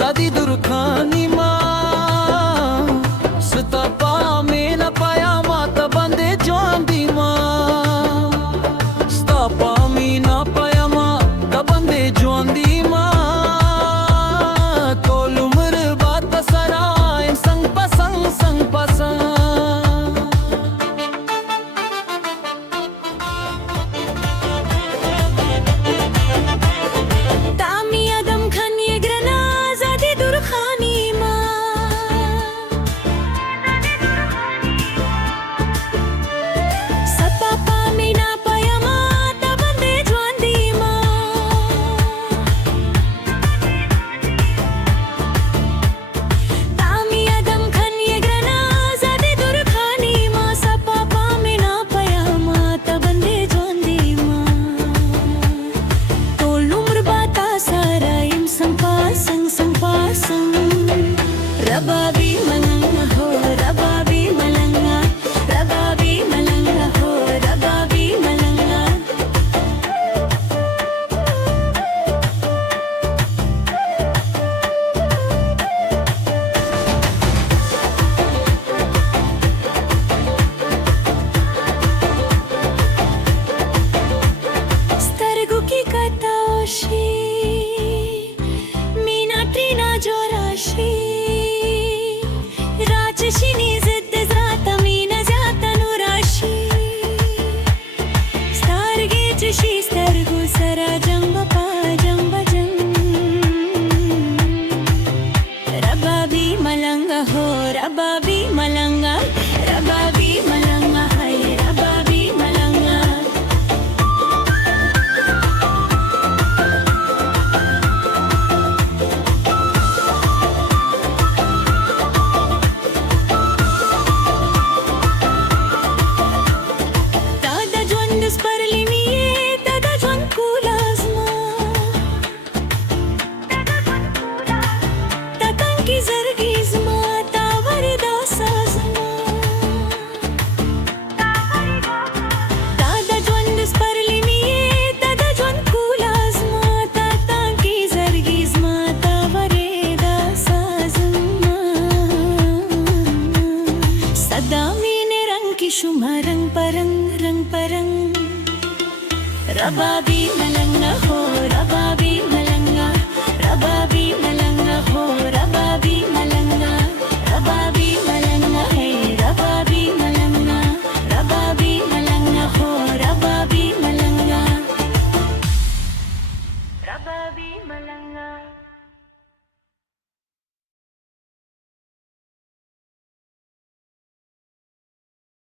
Zadi Durkhani ma Suta pa me na paya mata bande jondi ma Sta pa me na paya mata bande jondi ma Tol umr baat sara sang pasang Rababi malanga ho, rababi malanga, rababi malanga ho, rababi malanga. Stargu ki kataoshi, mina trina jorashi. Shini zidd zrata mina zata nurashi Starge chishi stargu sara jamba pa jamba jam Rababi malanga ho rababi malanga Rababi malanga hai rababi malanga Shumarang parang Rababi malanga ho rababi